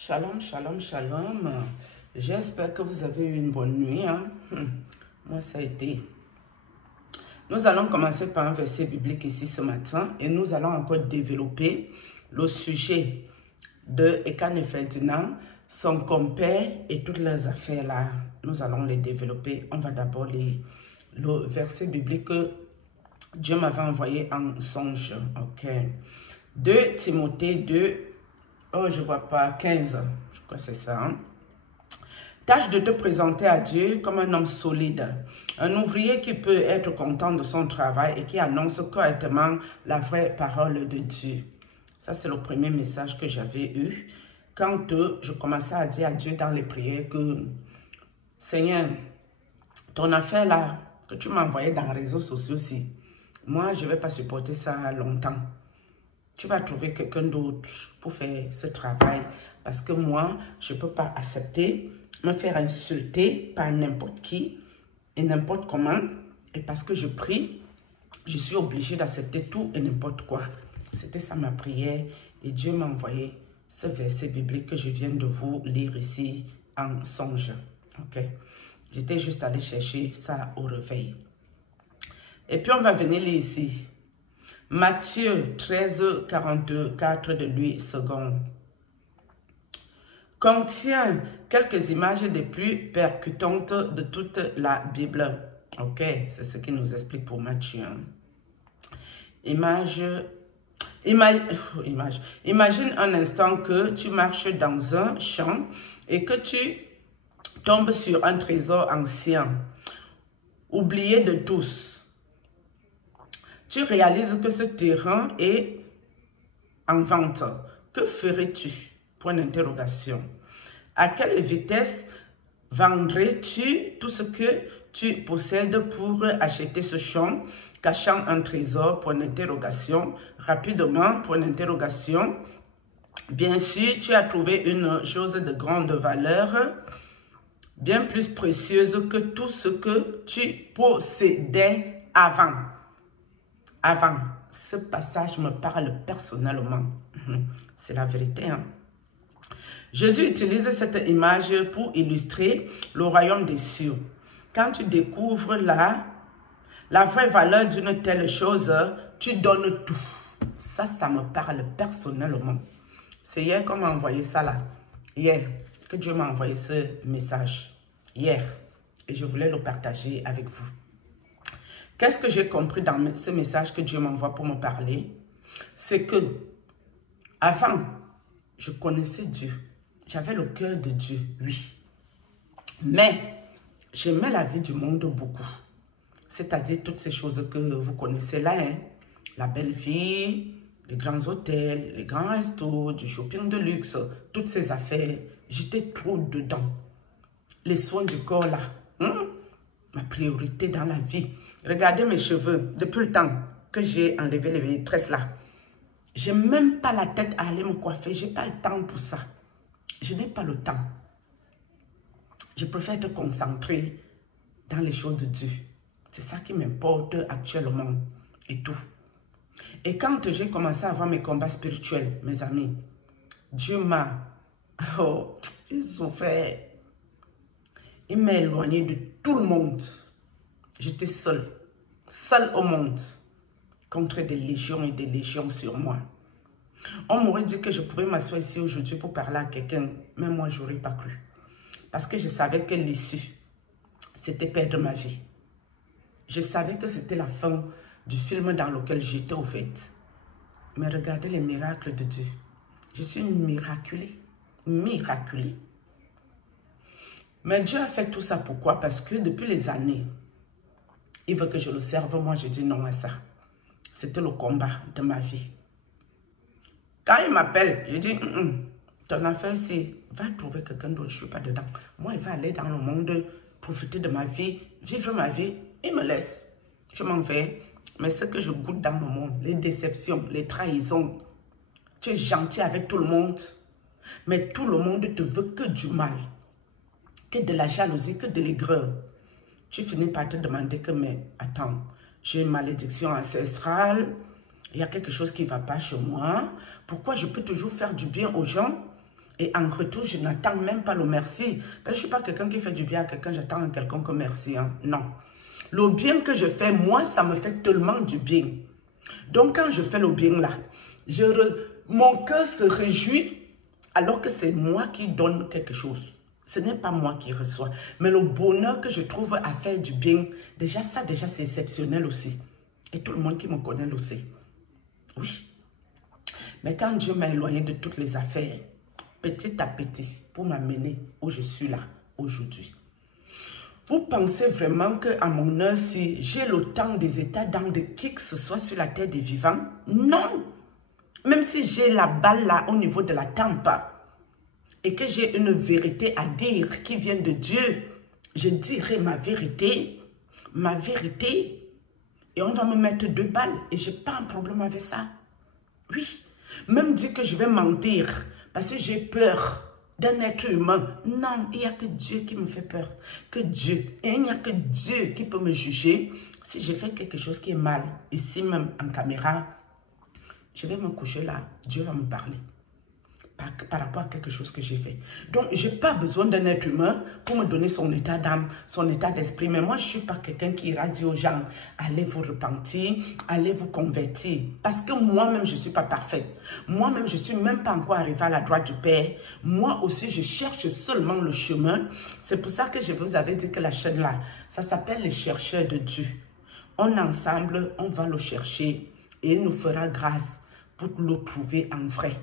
Shalom, shalom, shalom. J'espère que vous avez eu une bonne nuit. Moi, ça a été. Nous allons commencer par un verset biblique ici ce matin et nous allons encore développer le sujet de Ekan et Ferdinand, son compère et toutes leurs affaires là. Nous allons les développer. On va d'abord le verset biblique que Dieu m'avait envoyé en songe. Ok. 2 Timothée 2. Oh, je vois pas, 15, je crois que c'est ça. Tâche de te présenter à Dieu comme un homme solide, un ouvrier qui peut être content de son travail et qui annonce correctement la vraie parole de Dieu. Ça, c'est le premier message que j'avais eu quand je commençais à dire à Dieu dans les prières que Seigneur, ton affaire là, que tu m'as envoyé dans les réseaux sociaux aussi, moi, je ne vais pas supporter ça longtemps. Tu vas trouver quelqu'un d'autre pour faire ce travail. Parce que moi, je ne peux pas accepter me faire insulter par n'importe qui et n'importe comment. Et parce que je prie, je suis obligée d'accepter tout et n'importe quoi. C'était ça ma prière. Et Dieu m'a envoyé ce verset biblique que je viens de vous lire ici en songe. Ok. J'étais juste allée chercher ça au réveil. Et puis on va venir lire ici. Matthieu 13, 44 de Louis II contient quelques images des plus percutantes de toute la Bible. Ok, c'est ce qui nous explique pour Matthieu. Imagine un instant que tu marches dans un champ et que tu tombes sur un trésor ancien, oublié de tous. Tu réalises que ce terrain est en vente. Que ferais-tu? Point d'interrogation. À quelle vitesse vendrais-tu tout ce que tu possèdes pour acheter ce champ, cachant un trésor? Point d'interrogation. Rapidement, point d'interrogation. Bien sûr, tu as trouvé une chose de grande valeur, bien plus précieuse que tout ce que tu possédais avant. Ce passage me parle personnellement. C'est la vérité. Jésus utilise cette image pour illustrer le royaume des cieux. Quand tu découvres la vraie valeur d'une telle chose, tu donnes tout. Ça me parle personnellement. C'est hier qu'on m'a envoyé ça là. Hier, que Dieu m'a envoyé ce message. Hier. Et je voulais le partager avec vous. Qu'est-ce que j'ai compris dans ce message que Dieu m'envoie pour me parler? C'est que, avant, je connaissais Dieu. J'avais le cœur de Dieu, oui. Mais, j'aimais la vie du monde beaucoup. C'est-à-dire toutes ces choses que vous connaissez là. La belle vie, les grands hôtels, les grands restos, du shopping de luxe, toutes ces affaires. J'étais trop dedans. Les soins du corps là. Ma priorité dans la vie. Regardez mes cheveux. Depuis le temps que j'ai enlevé les tresses là, je n'ai même pas la tête à aller me coiffer. Je n'ai pas le temps pour ça. Je n'ai pas le temps. Je préfère être concentrée dans les choses de Dieu. C'est ça qui m'importe actuellement et tout. Et quand j'ai commencé à avoir mes combats spirituels, mes amis, Dieu m'a... Oh, j'ai souffert. Il m'a éloigné de tout le monde. J'étais seule. Seule au monde. Contre des légions et des légions sur moi. On m'aurait dit que je pouvais m'asseoir ici aujourd'hui pour parler à quelqu'un. Mais moi, je n'aurais pas cru. Parce que je savais que l'issue, c'était perdre ma vie. Je savais que c'était la fin du film dans lequel j'étais au fait. Mais regardez les miracles de Dieu. Je suis une miraculée. Miraculée. Mais Dieu a fait tout ça pourquoi? Parce que depuis les années, il veut que je le serve. Moi, je dis non à ça. C'était le combat de ma vie. Quand il m'appelle, je dis, ton affaire, c'est, va trouver quelqu'un d'autre, je ne suis pas dedans. Moi, il va aller dans le monde, profiter de ma vie, vivre ma vie. Il me laisse. Je m'en vais. Mais ce que je goûte dans le monde, les déceptions, les trahisons, tu es gentil avec tout le monde, mais tout le monde te veut que du mal. Que de la jalousie, que de l'aigreur. Tu finis par te demander que, mais attends, j'ai une malédiction ancestrale, il y a quelque chose qui ne va pas chez moi. Pourquoi je peux toujours faire du bien aux gens Et en retour, je n'attends même pas le merci. Je ne suis pas quelqu'un qui fait du bien à quelqu'un, j'attends à quelqu'un que merci. Hein. Non. Le bien que je fais, moi, ça me fait tellement du bien. Donc, quand je fais le bien là, mon cœur se réjouit alors que c'est moi qui donne quelque chose. Ce n'est pas moi qui reçois. Mais le bonheur que je trouve à faire du bien, déjà c'est exceptionnel aussi. Et tout le monde qui me connaît le sait. Oui. Mais quand Dieu m'a éloigné de toutes les affaires, petit à petit, pour m'amener où je suis là, aujourd'hui. Vous pensez vraiment qu'à mon heure-ci, j'ai le temps des états d'âme de qui que ce soit sur la terre des vivants? Non! Même si j'ai la balle là au niveau de la tempe et que j'ai une vérité à dire qui vient de Dieu, je dirai ma vérité, et on va me mettre 2 balles et je n'ai pas un problème avec ça. Oui, même dire que je vais mentir parce que j'ai peur d'un être humain. Non, il n'y a que Dieu qui me fait peur. Que Dieu. Et il n'y a que Dieu qui peut me juger si j'ai fait quelque chose qui est mal. Ici même en caméra, je vais me coucher là. Dieu va me parler. Par rapport à quelque chose que j'ai fait. Donc, je n'ai pas besoin d'un être humain pour me donner son état d'âme, son état d'esprit. Mais moi, je ne suis pas quelqu'un qui ira dire aux gens, allez vous repentir, allez vous convertir. Parce que moi-même, je ne suis pas parfaite. Moi-même, je ne suis même pas encore arrivée à la droite du Père. Moi aussi, je cherche seulement le chemin. C'est pour ça que je vous avais dit que la chaîne là, ça s'appelle les chercheurs de Dieu. Ensemble, on va le chercher et il nous fera grâce pour le trouver en vrai.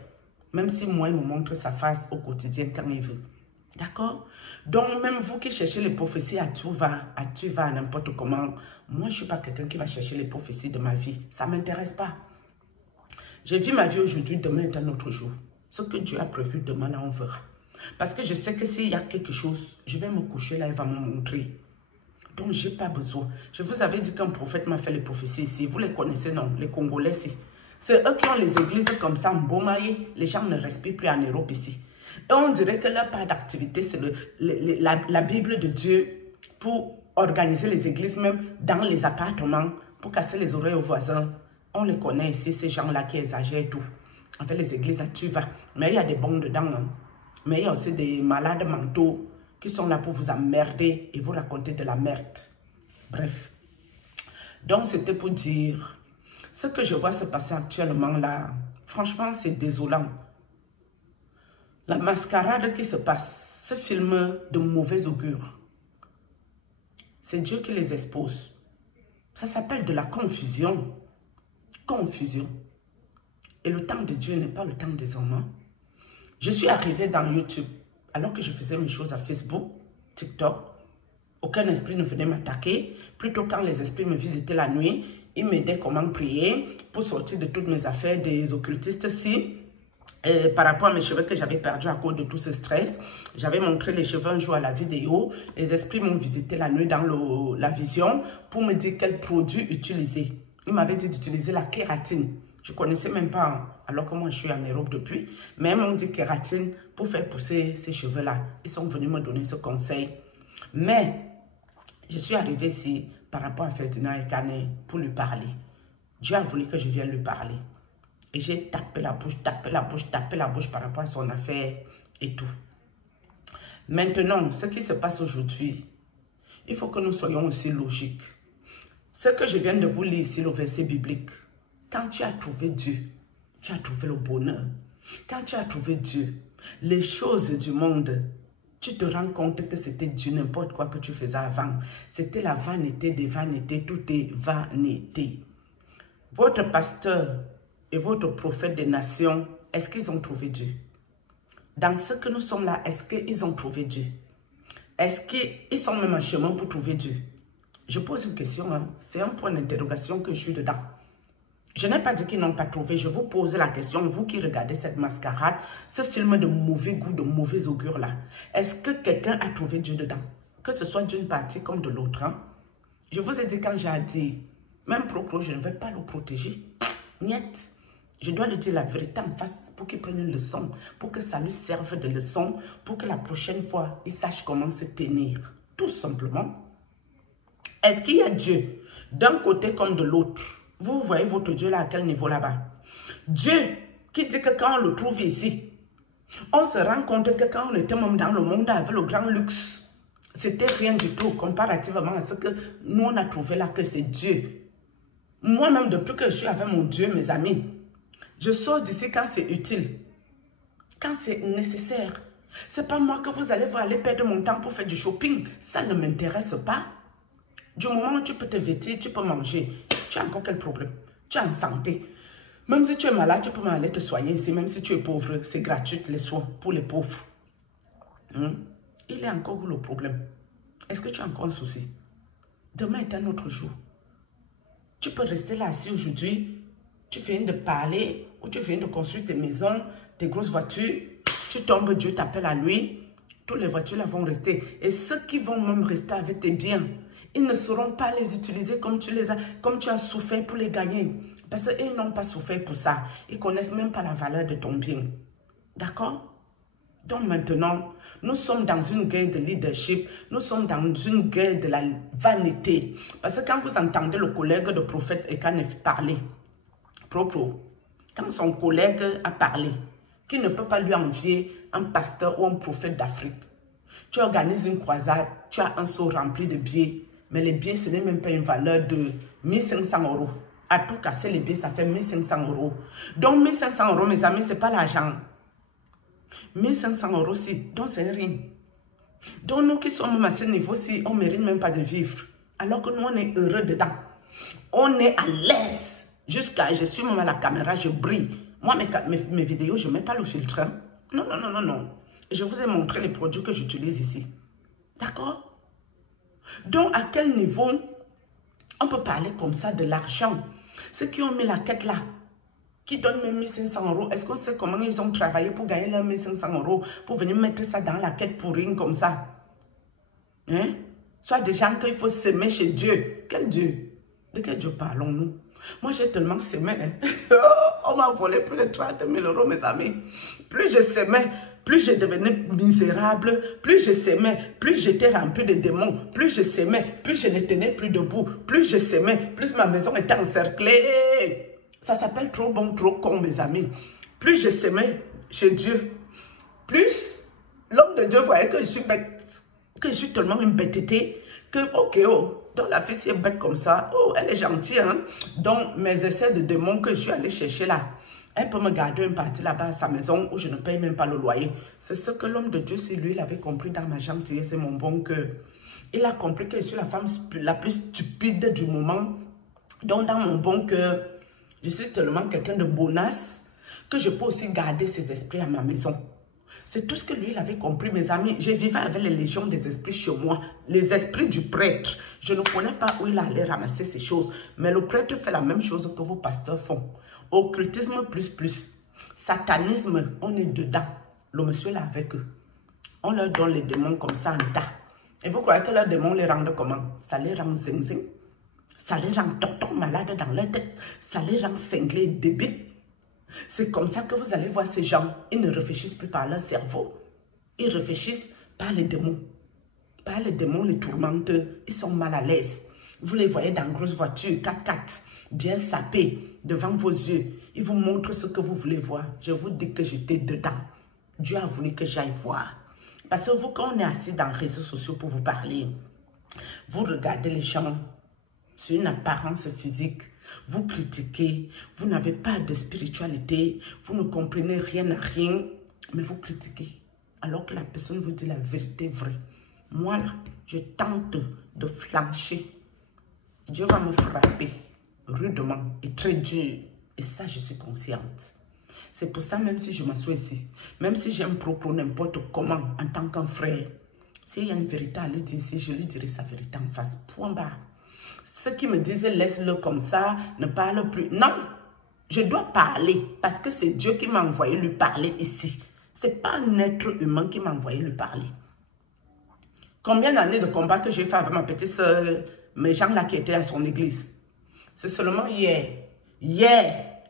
Même si moi, il me montre sa face au quotidien quand il veut. D'accord? Donc, même vous qui cherchez les prophéties à tout va, n'importe comment, moi, je ne suis pas quelqu'un qui va chercher les prophéties de ma vie. Ça ne m'intéresse pas. Je vis ma vie aujourd'hui, demain est un autre jour. Ce que Dieu a prévu, demain, là, on verra. Parce que je sais que s'il y a quelque chose, je vais me coucher là, il va me montrer. Donc, je n'ai pas besoin. Je vous avais dit qu'un prophète m'a fait les prophéties ici. Vous les connaissez, non? Les Congolais ici. C'est eux qui ont les églises comme ça, en Bomaye. Les gens ne respirent plus en Europe ici. Et on dirait que leur part d'activité, c'est la Bible de Dieu pour organiser les églises, même dans les appartements, pour casser les oreilles aux voisins. On les connaît ici, ces gens-là qui exagèrent et tout. En fait, les églises, là, tu vas. Mais il y a des bons dedans. Hein. Mais il y a aussi des malades mentaux qui sont là pour vous emmerder et vous raconter de la merde. Bref. Donc, c'était pour dire... Ce que je vois se passer actuellement là, franchement, c'est désolant. La mascarade qui se passe, ce film de mauvais augure, c'est Dieu qui les expose. Ça s'appelle de la confusion. Confusion. Et le temps de Dieu n'est pas le temps des hommes. Je suis arrivée dans YouTube, alors que je faisais mes choses à Facebook, TikTok. Aucun esprit ne venait m'attaquer. Plutôt quand les esprits me visitaient la nuit, ils m'aidaient comment prier pour sortir de toutes mes affaires des occultistes-ci. Par rapport à mes cheveux que j'avais perdus à cause de tout ce stress, j'avais montré les cheveux un jour à la vidéo. Les esprits m'ont visité la nuit dans la vision pour me dire quel produit utiliser. Ils m'avaient dit d'utiliser la kératine. Je ne connaissais même pas, alors que moi je suis en Europe depuis. Mais ils m'ont dit kératine pour faire pousser ces cheveux-là. Ils sont venus me donner ce conseil. Mais je suis arrivée ici par rapport à Ferdinand Ekane pour lui parler. Dieu a voulu que je vienne lui parler. Et j'ai tapé la bouche par rapport à son affaire et tout. Maintenant, ce qui se passe aujourd'hui, il faut que nous soyons aussi logiques. Ce que je viens de vous lire ici, le verset biblique, quand tu as trouvé Dieu, tu as trouvé le bonheur. Quand tu as trouvé Dieu, les choses du monde, tu te rends compte que c'était du n'importe quoi que tu faisais avant. C'était la vanité des vanités, tout est vanité. Votre pasteur et votre prophète des nations, est-ce qu'ils ont trouvé Dieu? Dans ce que nous sommes là, est-ce qu'ils ont trouvé Dieu? Est-ce qu'ils sont même en chemin pour trouver Dieu? Je pose une question, hein. C'est un point d'interrogation que je suis dedans. Je n'ai pas dit qu'ils n'ont pas trouvé. Je vous pose la question, vous qui regardez cette mascarade, ce film de mauvais goût, de mauvais augure là. Est-ce que quelqu'un a trouvé Dieu dedans? Que ce soit d'une partie comme de l'autre. Hein? Je vous ai dit quand j'ai dit, même propos, je ne vais pas le protéger. Niet. Je dois lui dire la vérité en face pour qu'il prenne une leçon, pour que ça lui serve de leçon, pour que la prochaine fois, il sache comment se tenir. Tout simplement. Est-ce qu'il y a Dieu d'un côté comme de l'autre? Vous voyez votre Dieu là à quel niveau là-bas? Dieu qui dit que quand on le trouve ici, On se rend compte que quand on était même dans le monde avec le grand luxe, c'était rien du tout comparativement à ce que nous on a trouvé là, que c'est Dieu. Moi-même, depuis que je suis avec mon Dieu, mes amis, je sors d'ici quand c'est utile, quand c'est nécessaire. C'est pas moi que vous allez voir aller perdre mon temps pour faire du shopping. Ça ne m'intéresse pas. Du moment où tu peux te vêtir, tu peux manger. Tu as encore quel problème? Tu es en santé. Même si tu es malade, tu peux aller te soigner ici. Même si tu es pauvre, c'est gratuit les soins pour les pauvres. Il est encore où le problème? Est-ce que tu as encore un souci? Demain est un autre jour. Tu peux rester là assis aujourd'hui. Tu viens de parler ou tu viens de construire tes maisons, tes grosses voitures. Tu tombes, Dieu t'appelle à lui. Toutes les voitures là vont rester. Et ceux qui vont même rester avec tes biens, ils ne sauront pas les utiliser comme tu as souffert pour les gagner. Parce qu'ils n'ont pas souffert pour ça. Ils ne connaissent même pas la valeur de ton bien. D'accord? Donc maintenant, nous sommes dans une guerre de leadership. Nous sommes dans une guerre de la vanité. Parce que quand vous entendez le collègue de prophète Ekanef parler, quand son collègue a parlé, qui ne peut pas lui envier un pasteur ou un prophète d'Afrique. Tu organises une croisade, tu as un seau rempli de billets, mais les billets, ce n'est même pas une valeur de 1500 €. À tout casser, les billets, ça fait 1500 €. Donc 1500 €, mes amis, ce n'est pas l'argent. 1500 € si, donc c'est rien. Donc nous qui sommes à ce niveau-ci, on ne mérite même pas de vivre. Alors que nous, on est heureux dedans. On est à l'aise. Jusqu'à, je suis même à la caméra, je brille. Moi, mes vidéos, je ne mets pas le filtre. Hein? Non, non, non, non, non. Je vous ai montré les produits que j'utilise ici. D'accord? Donc, à quel niveau on peut parler comme ça de l'argent? Ceux qui ont mis la quête là, qui donnent même 1500 €, est-ce qu'on sait comment ils ont travaillé pour gagner leurs 1500 € pour venir mettre ça dans la quête pour rien comme ça? Hein? Soit des gens qu'il faut s'aimer chez Dieu. Quel Dieu? De quel Dieu parlons-nous? Moi, j'ai tellement s'aimé. Hein? On m'a volé plus de 30 000 €, mes amis. Plus je s'aimais, plus je devenais misérable. Plus je s'aimais, plus j'étais rempli de démons. Plus je s'aimais, plus je ne tenais plus debout. Plus je s'aimais, plus ma maison était encerclée. Ça s'appelle trop bon, trop con, mes amis. Plus je s'aimais chez Dieu, plus l'homme de Dieu voyait que je suis bête, que je suis tellement une bêteté, que, ok, oh, donc la fille si est bête comme ça, oh, elle est gentille, hein. Donc, mes essais de démons que je suis allée chercher là, elle peut me garder une partie là-bas à sa maison où je ne paye même pas le loyer. C'est ce que l'homme de Dieu, si lui, il avait compris dans ma gentillesse et mon bon cœur. Il a compris que je suis la femme la plus stupide du moment. Donc, dans mon bon cœur, je suis tellement quelqu'un de bonasse que je peux aussi garder ses esprits à ma maison. C'est tout ce que lui, il avait compris, mes amis. Je vivais avec les légions des esprits chez moi. Les esprits du prêtre. Je ne connais pas où il allait ramasser ces choses. Mais le prêtre fait la même chose que vos pasteurs font. Occultisme plus. Satanisme, on est dedans. Le monsieur là avec eux. On leur donne les démons comme ça en tas. Et vous croyez que leurs démons les rendent comment? Ça les rend zing-zing. Ça les rend tonton malade dans leur tête. Ça les rend cinglés, débiles. C'est comme ça que vous allez voir ces gens. Ils ne réfléchissent plus par leur cerveau. Ils réfléchissent par les démons. Par les démons, les tourmenteurs. Ils sont mal à l'aise. Vous les voyez dans une grosse voiture, 4x4, bien sapés devant vos yeux. Ils vous montrent ce que vous voulez voir. Je vous dis que j'étais dedans. Dieu a voulu que j'aille voir. Parce que vous, quand on est assis dans les réseaux sociaux pour vous parler, vous regardez les gens sur une apparence physique. Vous critiquez, vous n'avez pas de spiritualité, vous ne comprenez rien à rien, mais vous critiquez. Alors que la personne vous dit la vérité vraie. Moi là, je tente de flancher. Dieu va me frapper rudement et très dur. Et ça, je suis consciente. C'est pour ça, même si je m'assois ici, même si j'ai un propos n'importe comment en tant qu'un frère, s'il y a une vérité à lui dire ici, je lui dirai sa vérité en face. Point barre. Ceux qui me disaient laisse-le comme ça, ne parle plus. Non, je dois parler parce que c'est Dieu qui m'a envoyé lui parler ici. Ce n'est pas un être humain qui m'a envoyé lui parler. Combien d'années de combat que j'ai fait avec ma petite soeur, mes gens là qui étaient à son église. C'est seulement hier,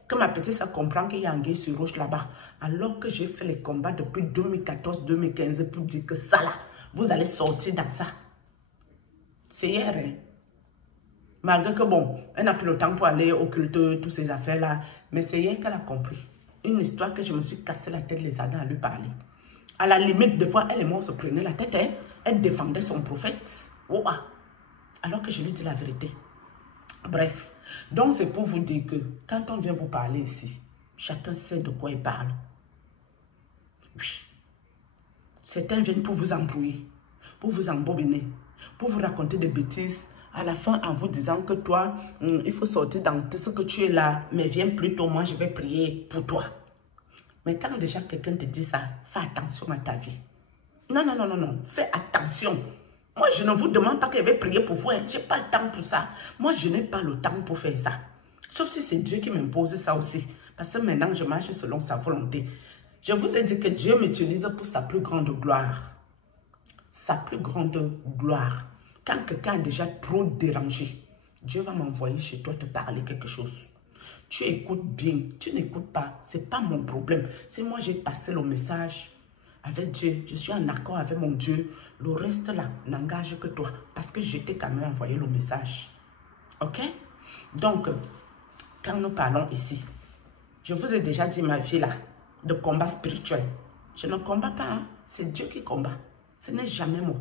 que ma petite soeur comprend qu'il y a un gay sur roche là-bas. Alors que j'ai fait les combats depuis 2014-2015 pour dire que ça là, vous allez sortir dans ça. C'est hier, hein. Malgré que bon, elle n'a plus le temps pour aller occulter toutes ces affaires-là. Mais c'est hier qu'elle a compris. une histoire que je me suis cassé la tête les années à lui parler. À la limite, des fois, elle et moi, on se prenait la tête. Hein? Elle défendait son prophète. Oh, ah. Alors que je lui dis la vérité. Bref. Donc, c'est pour vous dire que quand on vient vous parler ici, chacun sait de quoi il parle. Oui. Certains viennent pour vous embrouiller, pour vous embobiner, pour vous raconter des bêtises. À la fin, en vous disant que toi, il faut sortir dans tout ce que tu es là, mais viens plus tôt, moi je vais prier pour toi. Mais quand déjà quelqu'un te dit ça, fais attention à ta vie. Non, non, non, non, non, fais attention. Moi, je ne vous demande pas que je vais prier pour vous. Hein. Je n'ai pas le temps pour ça. Moi, je n'ai pas le temps pour faire ça. Sauf si c'est Dieu qui m'impose ça aussi. Parce que maintenant, je marche selon sa volonté. Je vous ai dit que Dieu m'utilise pour sa plus grande gloire. Sa plus grande gloire. Quand quelqu'un a déjà trop dérangé, Dieu va m'envoyer chez toi te parler quelque chose. Tu écoutes bien, tu n'écoutes pas. Ce n'est pas mon problème. Si moi, j'ai passé le message avec Dieu, je suis en accord avec mon Dieu, le reste là n'engage que toi. Parce que je t'ai quand même envoyé le message. Ok? Donc, quand nous parlons ici, je vous ai déjà dit ma vie là, de combat spirituel. Je ne combats pas, hein? C'est Dieu qui combat. Ce n'est jamais moi.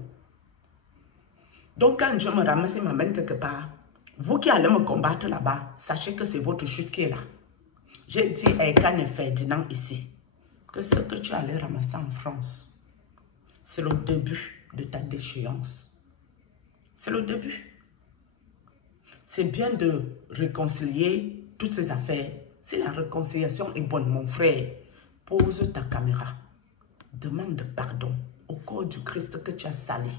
Donc, quand Dieu me ramasse et m'amène quelque part, vous qui allez me combattre là-bas, sachez que c'est votre chute qui est là. J'ai dit à Ekan et Ferdinand ici, que ce que tu allais ramasser en France, c'est le début de ta déchéance. C'est le début. C'est bien de réconcilier toutes ces affaires. Si la réconciliation est bonne, mon frère, pose ta caméra. Demande pardon au corps du Christ que tu as sali,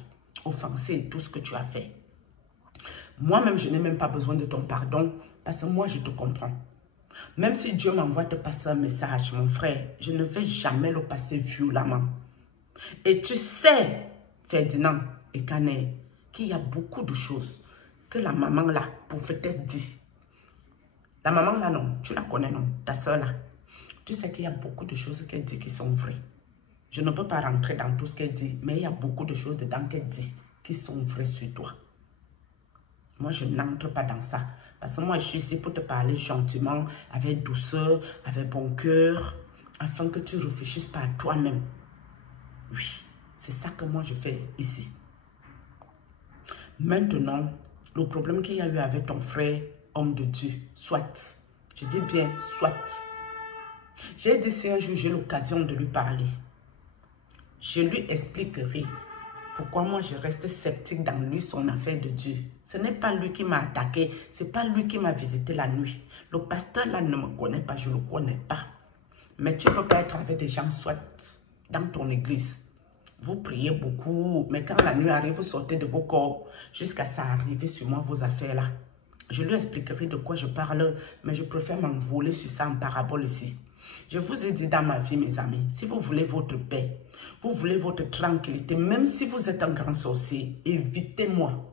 offensé et tout ce que tu as fait. Moi-même, je n'ai même pas besoin de ton pardon parce que moi, je te comprends. Même si Dieu m'envoie te passer un message, mon frère, je ne vais jamais le passer violemment. Et tu sais, Ferdinand et Canet, qu'il y a beaucoup de choses que la maman là, prophétesse, dit. La maman là, non, tu la connais, non, ta soeur là. Tu sais qu'il y a beaucoup de choses qu'elle dit qui sont vraies. Je ne peux pas rentrer dans tout ce qu'elle dit, mais il y a beaucoup de choses dedans qu'elle dit qui sont vraies sur toi. Moi, je n'entre pas dans ça. Parce que moi, je suis ici pour te parler gentiment, avec douceur, avec bon cœur, afin que tu réfléchisses pas à toi-même. Oui, c'est ça que moi, je fais ici. Maintenant, le problème qu'il y a eu avec ton frère, homme de Dieu, soit, je dis bien soit. J'ai dit si un jour j'ai l'occasion de lui parler, je lui expliquerai pourquoi moi je reste sceptique dans lui, son affaire de Dieu. Ce n'est pas lui qui m'a attaqué, ce n'est pas lui qui m'a visité la nuit. Le pasteur là ne me connaît pas, je ne le connais pas. Mais tu ne peux pas être avec des gens soit dans ton église. Vous priez beaucoup, mais quand la nuit arrive, vous sortez de vos corps jusqu'à ça arriver sur moi, vos affaires là. Je lui expliquerai de quoi je parle, mais je préfère m'envoler sur ça en parabole ici. Je vous ai dit dans ma vie, mes amis, si vous voulez votre paix, vous voulez votre tranquillité, même si vous êtes un grand sorcier, évitez-moi.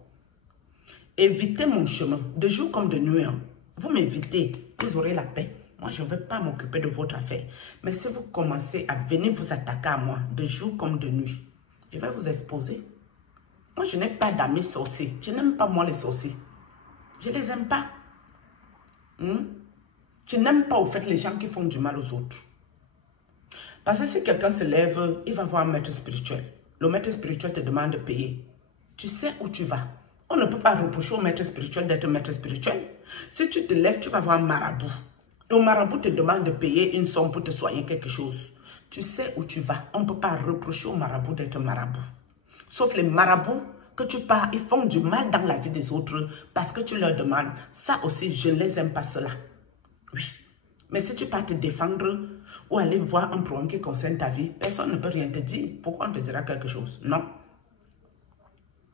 Évitez mon chemin, de jour comme de nuit. Hein. Vous m'évitez, vous aurez la paix. Moi, je ne vais pas m'occuper de votre affaire. Mais si vous commencez à venir vous attaquer à moi, de jour comme de nuit, je vais vous exposer. Moi, je n'ai pas d'amis sorciers. Je n'aime pas moi les sorciers. Je ne les aime pas. Je n'aime pas au fait les gens qui font du mal aux autres. Parce que si quelqu'un se lève, il va voir un maître spirituel. Le maître spirituel te demande de payer. Tu sais où tu vas. On ne peut pas reprocher au maître spirituel d'être maître spirituel. Si tu te lèves, tu vas voir un marabout. Le marabout te demande de payer une somme pour te soigner quelque chose. Tu sais où tu vas. On ne peut pas reprocher au marabout d'être marabout. Sauf les marabouts que tu pars, ils font du mal dans la vie des autres parce que tu leur demandes. Ça aussi, je ne les aime pas cela. Oui. Mais si tu pars te défendre ou aller voir un problème qui concerne ta vie, personne ne peut rien te dire. Pourquoi on te dira quelque chose? Non.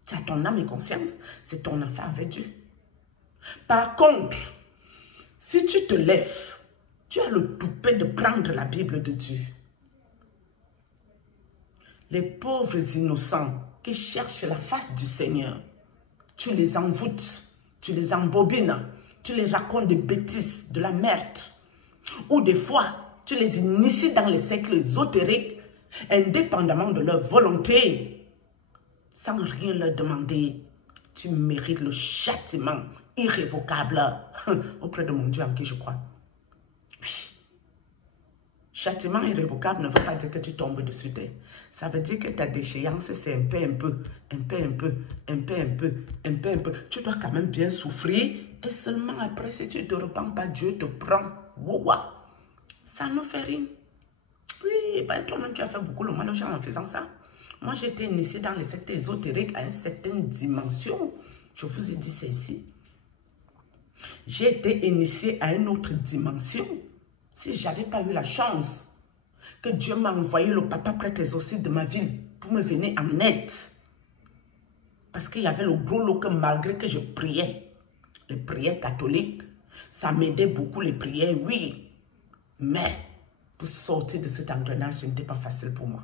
Tu as ton âme et conscience. C'est ton affaire avec Dieu. Par contre, si tu te lèves, tu as le toupet de prendre la Bible de Dieu. Les pauvres innocents qui cherchent la face du Seigneur, tu les envoûtes, tu les embobines, tu les racontes des bêtises, de la merde. Ou des fois, tu les inities dans les cercles ésotériques, indépendamment de leur volonté, sans rien leur demander. Tu mérites le châtiment irrévocable auprès de mon Dieu en qui je crois. Oui. Châtiment irrévocable ne veut pas dire que tu tombes dessus terre. Ça veut dire que ta déchéance, c'est un peu. Tu dois quand même bien souffrir. Et seulement après, si tu ne te repens pas, Dieu te prend. Waouh. Ça ne fait rien. Oui, ben toi-même, tu as fait beaucoup le mal aux gens en faisant ça. Moi, j'ai été initiée dans les sectes ésotériques à une certaine dimension. Je vous ai dit ceci. J'ai été initiée à une autre dimension. Si je n'avais pas eu la chance que Dieu m'a envoyé le papa prêtre exaucé de ma ville pour me venir en aide. Parce qu'il y avait le gros lot que malgré que je priais, les prières catholiques, ça m'aidait beaucoup les prières, oui. Mais pour sortir de cet engrenage, ce n'était pas facile pour moi.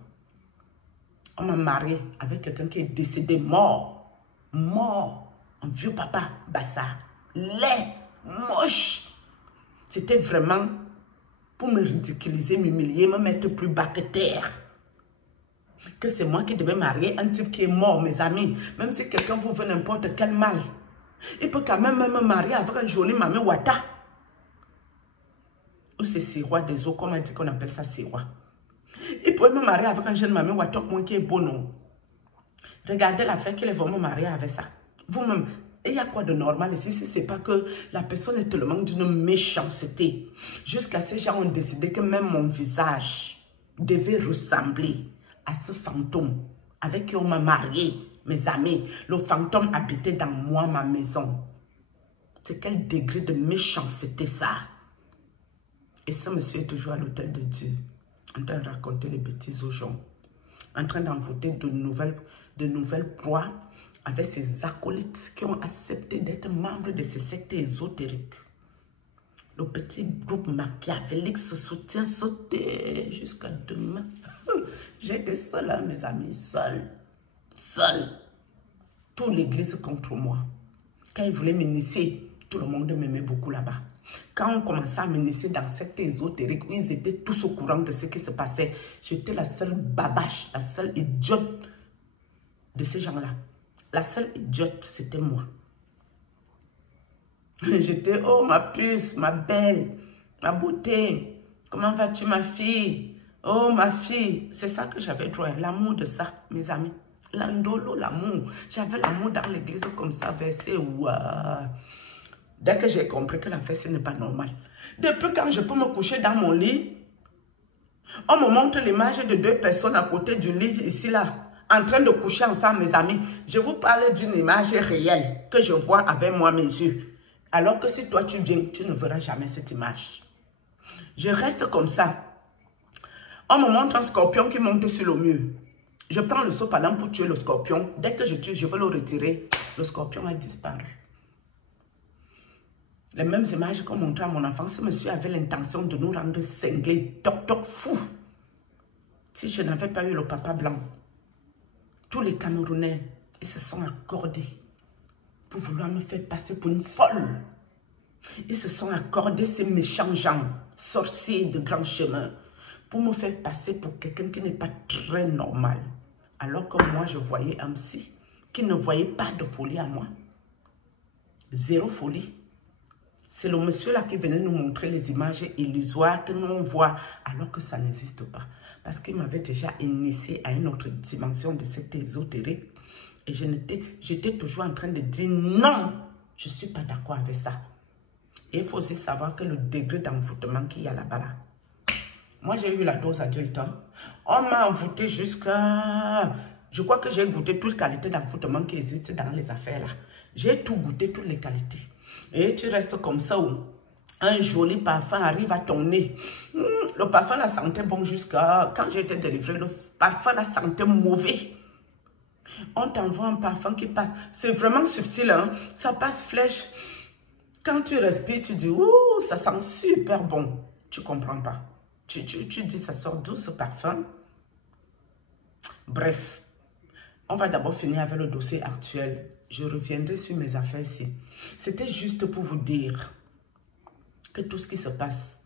On m'a marié avec quelqu'un qui est décédé mort. Mort. Un vieux papa, bassa, laid, moche. C'était vraiment pour me ridiculiser, m'humilier, me mettre plus bas que terre. Que c'est moi qui devais marier un type qui est mort, mes amis. Même si quelqu'un vous veut n'importe quel mal, il peut quand même me marier avec un joli Mami Wata. Ou c'est Sirois des eaux, comment on dit qu'on appelle ça Sirois. Il pourrait me marier avec un jeune Mami Wata, moi qui est beau, non. Regardez l'affaire qu'il va me marier avec ça. Vous-même, il y a quoi de normal ici si ce n'est pas que la personne est tellement d'une méchanceté. Jusqu'à ces gens ont décidé que même mon visage devait ressembler à ce fantôme avec qui on m'a marié, mes amis. Le fantôme habitait dans moi, ma maison. C'est quel degré de méchanceté ça? Et ce monsieur est toujours à l'hôtel de Dieu, en train de raconter les bêtises aux gens, en train d'envoûter de nouvelles proies, avec ses acolytes qui ont accepté d'être membres de ces sectes ésotériques. Le petit groupe machiavélique se soutient, sauter jusqu'à demain. J'étais seule, hein, mes amis, seule. Seule. Toute l'église contre moi. Quand ils voulaient m'initier, tout le monde m'aimait beaucoup là-bas. Quand on commençait à m'initier dans cette ésotérique, où ils étaient tous au courant de ce qui se passait, j'étais la seule babache, la seule idiote de ces gens-là. La seule idiote, c'était moi. J'étais, oh ma puce, ma belle, ma beauté, comment vas-tu ma fille? Oh ma fille, c'est ça que j'avais droit, l'amour de ça, mes amis. L'andolo, l'amour. J'avais l'amour dans l'église comme ça, versé, ouah. Dès que j'ai compris que la fête, n'est pas normal. Depuis quand je peux me coucher dans mon lit, on me montre l'image de deux personnes à côté du lit, ici, là, en train de coucher ensemble, mes amis. Je vous parle d'une image réelle que je vois avec moi, mes yeux. Alors que si toi, tu viens, tu ne verras jamais cette image. Je reste comme ça. On me montre un scorpion qui monte sur le mur. Je prends le sopalin pour tuer le scorpion. Dès que je tue, je veux le retirer. Le scorpion a disparu. Les mêmes images qu'on montrait à mon enfant, ce monsieur avait l'intention de nous rendre cinglés, toc fou. Si je n'avais pas eu le papa blanc, tous les Camerounais, ils se sont accordés pour vouloir me faire passer pour une folle. Ils se sont accordés, ces méchants gens, sorciers de grand chemin, pour me faire passer pour quelqu'un qui n'est pas très normal. Alors que moi, je voyais un psy qui ne voyait pas de folie à moi. Zéro folie. C'est le monsieur-là qui venait nous montrer les images illusoires que nous on voit alors que ça n'existe pas. Parce qu'il m'avait déjà initié à une autre dimension de cette ésotérique. Et j'étais toujours en train de dire non, je ne suis pas d'accord avec ça. Et il faut aussi savoir que le degré d'envoûtement qu'il y a là-bas, là. Moi, j'ai eu la dose adulte. Hein. On m'a envoûté jusqu'à... Je crois que j'ai goûté toutes les qualités d'envoûtement qui existent dans les affaires là. J'ai tout goûté, toutes les qualités. Et tu restes comme ça où un joli parfum arrive à ton nez. Le parfum la sentait bon jusqu'à... Quand j'ai été délivrée, le parfum la sentait mauvais. On t'envoie un parfum qui passe. C'est vraiment subtil, hein? Ça passe flèche. Quand tu respires, tu dis, ouh, ça sent super bon. Tu ne comprends pas. Tu dis, ça sort d'où ce parfum? Bref, on va d'abord finir avec le dossier actuel. Je reviendrai sur mes affaires ici. C'était juste pour vous dire que tout ce qui se passe,